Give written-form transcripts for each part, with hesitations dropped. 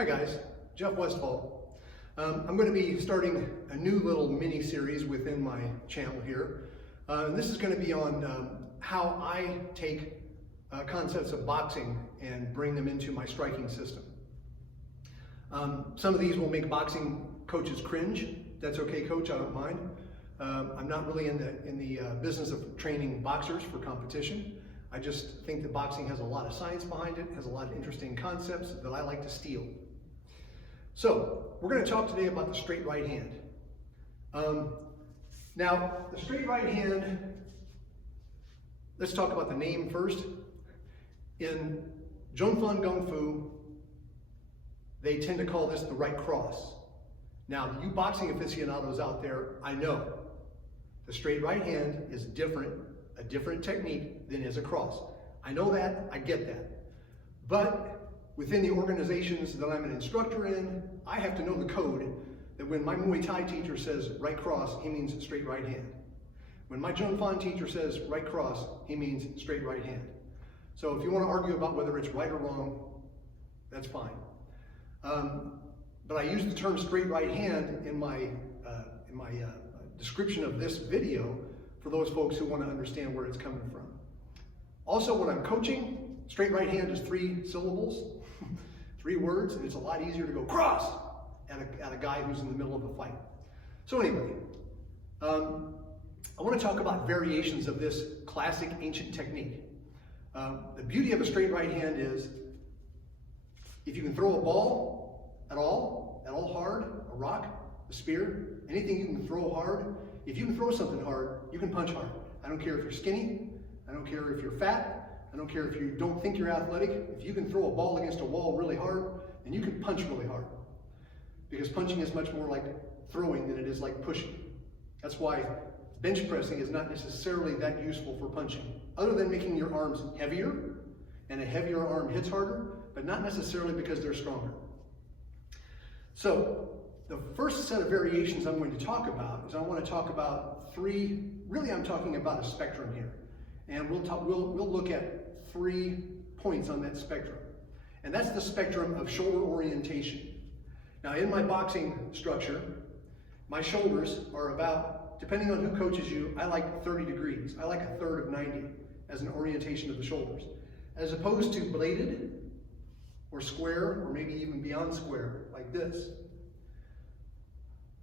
Hi guys, Jeff Westfall. I'm going to be starting a new little mini series within my channel here. This is going to be on how I take concepts of boxing and bring them into my striking system. Some of these will make boxing coaches cringe. That's okay, coach, I don't mind. I'm not really in the business of training boxers for competition. I just think that boxing has a lot of science behind it, has a lot of interesting concepts that I like to steal. So, we're going to talk today about the straight right hand. Now, the straight right hand, let's talk about the name first. In Jung Fan Gung Fu, they tend to call this the right cross. Now, you boxing aficionados out there, I know the straight right hand is different, a different technique than is a cross. I know that, I get that. But within the organizations that I'm an instructor in, I have to know the code that when my Muay Thai teacher says right cross, he means straight right hand. When my Jung Fan teacher says right cross, he means straight right hand. So if you want to argue about whether it's right or wrong, that's fine. But I use the term straight right hand in my description of this video for those folks who want to understand where it's coming from. Also, when I'm coaching, straight right hand is 3 syllables, 3 words, and it's a lot easier to go cross at a guy who's in the middle of a fight. So anyway, I want to talk about variations of this classic ancient technique. The beauty of a straight right hand is if you can throw a ball at all hard, a rock, a spear, anything you can throw hard, if you can throw something hard, you can punch hard. I don't care if you're skinny, I don't care if you're fat, I don't care if you don't think you're athletic. If you can throw a ball against a wall really hard, then you can punch really hard. Because punching is much more like throwing than it is like pushing. That's why bench pressing is not necessarily that useful for punching, other than making your arms heavier, and a heavier arm hits harder, but not necessarily because they're stronger. So, the first set of variations I'm going to talk about is I want to talk about 3, really I'm talking about a spectrum here. And we'll look at 3 points on that spectrum. And that's the spectrum of shoulder orientation. Now in my boxing structure, my shoulders are about, depending on who coaches you, I like 30 degrees. I like 1/3 of 90 as an orientation of the shoulders. As opposed to bladed, or square, or maybe even beyond square, like this.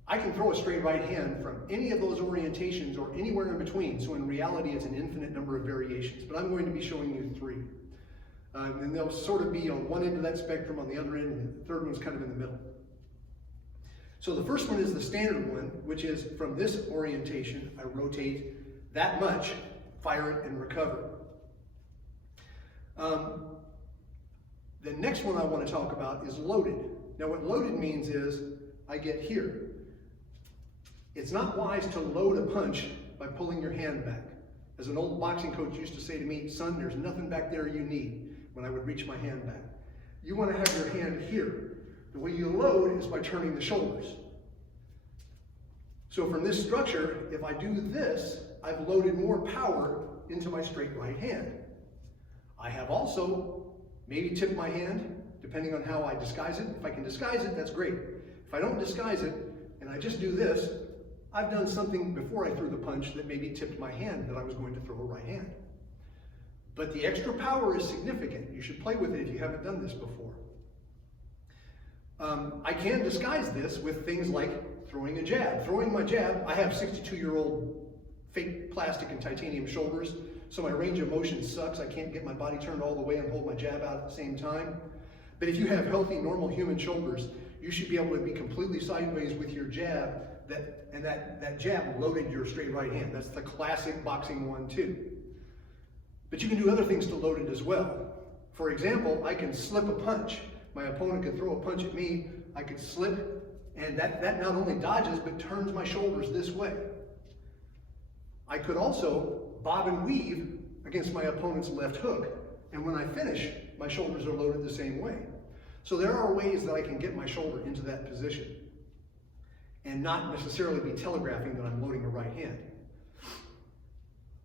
I can throw a straight right hand from any of those orientations or anywhere in between, so in reality it's an infinite number of variations, but I'm going to be showing you 3. And they'll sort of be on one end of that spectrum, on the other end, and the third one's kind of in the middle. So the first one is the standard one, which is from this orientation, I rotate that much, fire it, and recover. The next one I want to talk about is loaded. Now what loaded means is, I get here. It's not wise to load a punch by pulling your hand back. As an old boxing coach used to say to me, son, there's nothing back there you need, when I would reach my hand back. You want to have your hand here. The way you load is by turning the shoulders. So from this structure, if I do this, I've loaded more power into my straight right hand. I have also maybe tipped my hand, depending on how I disguise it. If I can disguise it, that's great. If I don't disguise it, and I just do this, I've done something before I threw the punch that maybe tipped my hand that I was going to throw a right hand. But the extra power is significant. You should play with it if you haven't done this before. I can disguise this with things like throwing a jab. Throwing my jab, I have 62-year-old fake plastic and titanium shoulders, so my range of motion sucks. I can't get my body turned all the way and hold my jab out at the same time. But if you have healthy, normal human shoulders, you should be able to be completely sideways with your jab, that jab loaded your straight right hand. That's the classic boxing one too. But you can do other things to load it as well. For example, I can slip a punch. My opponent could throw a punch at me, I could slip, and that not only dodges, but turns my shoulders this way. I could also bob and weave against my opponent's left hook, and when I finish, my shoulders are loaded the same way. So there are ways that I can get my shoulder into that position and not necessarily be telegraphing that I'm loading a right hand.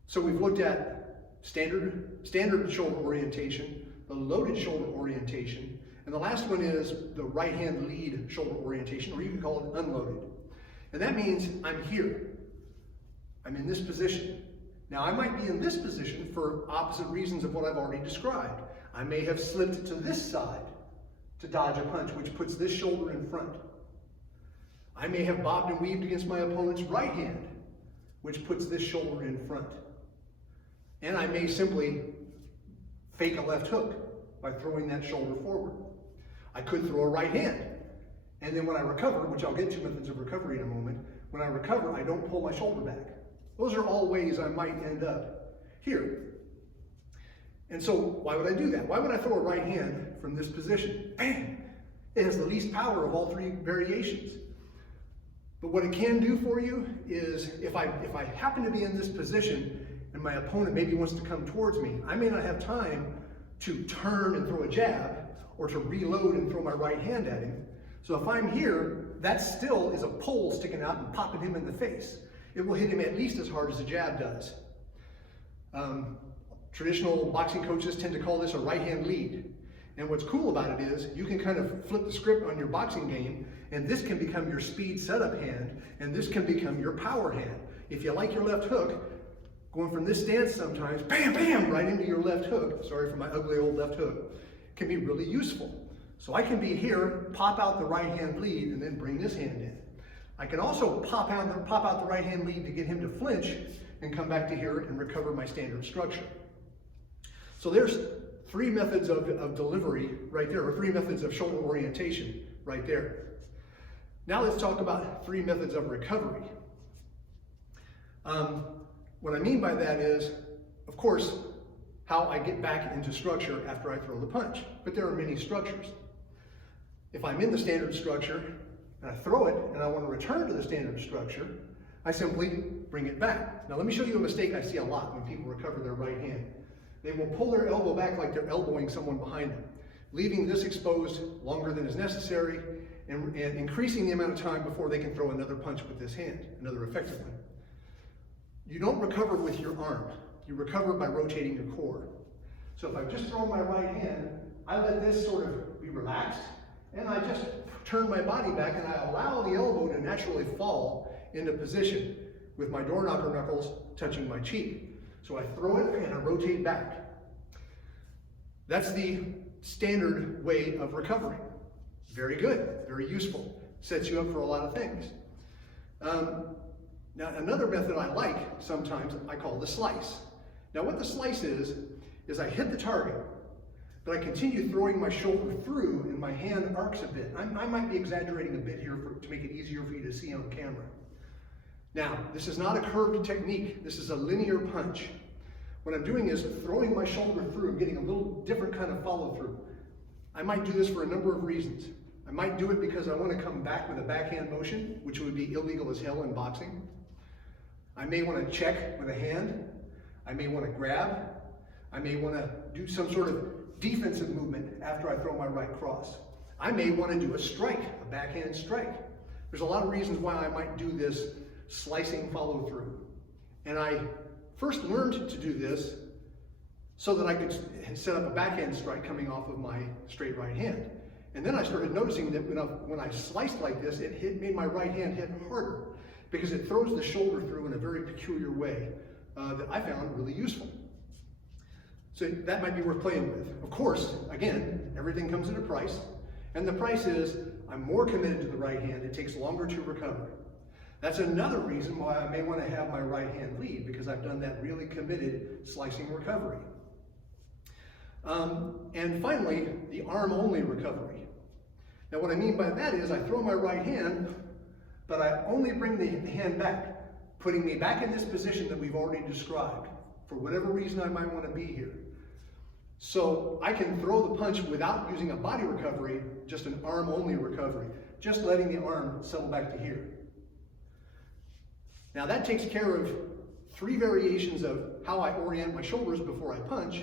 So we've looked at standard shoulder orientation, the loaded shoulder orientation, And the last one is the right hand lead shoulder orientation, or you can call it unloaded. And that means I'm here. I'm in this position. Now I might be in this position for opposite reasons of what I've already described. I may have slipped to this side to dodge a punch, which puts this shoulder in front. I may have bobbed and weaved against my opponent's right hand, which puts this shoulder in front. And I may simply fake a left hook by throwing that shoulder forward. I could throw a right hand, and then when I recover, which I'll get to methods of recovery in a moment, when I recover, I don't pull my shoulder back. Those are all ways I might end up here. And so why would I do that? Why would I throw a right hand from this position? Bam! It has the least power of all three variations. But what it can do for you is if I happen to be in this position and my opponent maybe wants to come towards me, I may not have time to turn and throw a jab or to reload and throw my right hand at him. So if I'm here, that still is a pole sticking out and popping him in the face. It will hit him at least as hard as a jab does. Traditional boxing coaches tend to call this a right hand lead. And what's cool about it is you can kind of flip the script on your boxing game, and this can become your speed setup hand, and this can become your power hand. If you like your left hook, going from this stance sometimes, bam, bam, right into your left hook, sorry for my ugly old left hook, can be really useful. So I can be here, pop out the right hand lead, and then bring this hand in. I can also pop out the right hand lead to get him to flinch and come back to here and recover my standard structure. So there's three methods of delivery right there, or three methods of shoulder orientation right there. Now let's talk about three methods of recovery. What I mean by that is, of course, how I get back into structure after I throw the punch. But there are many structures. If I'm in the standard structure and I throw it and I want to return to the standard structure, I simply bring it back. Now let me show you a mistake I see a lot when people recover their right hand. They will pull their elbow back like they're elbowing someone behind them, leaving this exposed longer than is necessary and increasing the amount of time before they can throw another punch with this hand, another effective one. You don't recover with your arm. You recover by rotating your core. So if I've just thrown my right hand, I let this sort of be relaxed, and I just turn my body back and I allow the elbow to naturally fall into position with my door knocker knuckles touching my cheek. So I throw it and I rotate back. That's the standard way of recovering. Very good, very useful. Sets you up for a lot of things. Now another method I like sometimes, I call the slice. Now what the slice is I hit the target, but I continue throwing my shoulder through and my hand arcs a bit. I might be exaggerating a bit here to make it easier for you to see on camera. Now, this is not a curved technique. This is a linear punch. What I'm doing is throwing my shoulder through, getting a little different kind of follow through. I might do this for a number of reasons. I might do it because I want to come back with a backhand motion, which would be illegal as hell in boxing. I may want to check with a hand. I may want to grab. I may want to do some sort of defensive movement after I throw my right cross. I may want to do a strike, a backhand strike. There's a lot of reasons why I might do this slicing follow through. And I first learned to do this so that I could set up a backhand strike coming off of my straight right hand. And then I started noticing that when I sliced like this, it made my right hand hit harder because it throws the shoulder through in a very peculiar way that I found really useful. So that might be worth playing with. Of course, again, everything comes at a price. And the price is I'm more committed to the right hand. It takes longer to recover. That's another reason why I may want to have my right hand lead, because I've done that really committed slicing recovery. And finally, the arm-only recovery. Now what I mean by that is I throw my right hand, but I only bring the hand back, putting me back in this position that we've already described, for whatever reason I might want to be here. So I can throw the punch without using a body recovery, just an arm-only recovery, just letting the arm settle back to here. Now that takes care of three variations of how I orient my shoulders before I punch,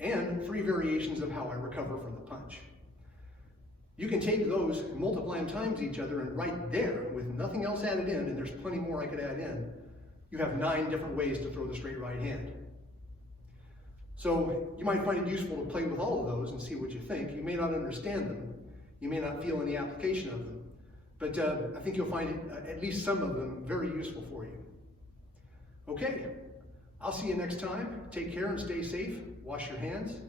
and three variations of how I recover from the punch. You can take those, multiply them times each other, and right there, with nothing else added in, and there's plenty more I could add in, you have 9 different ways to throw the straight right hand. So you might find it useful to play with all of those and see what you think. You may not understand them. You may not feel any application of them. But I think you'll find at least some of them very useful for you. Okay, I'll see you next time. Take care and stay safe. Wash your hands.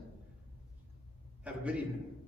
Have a good evening.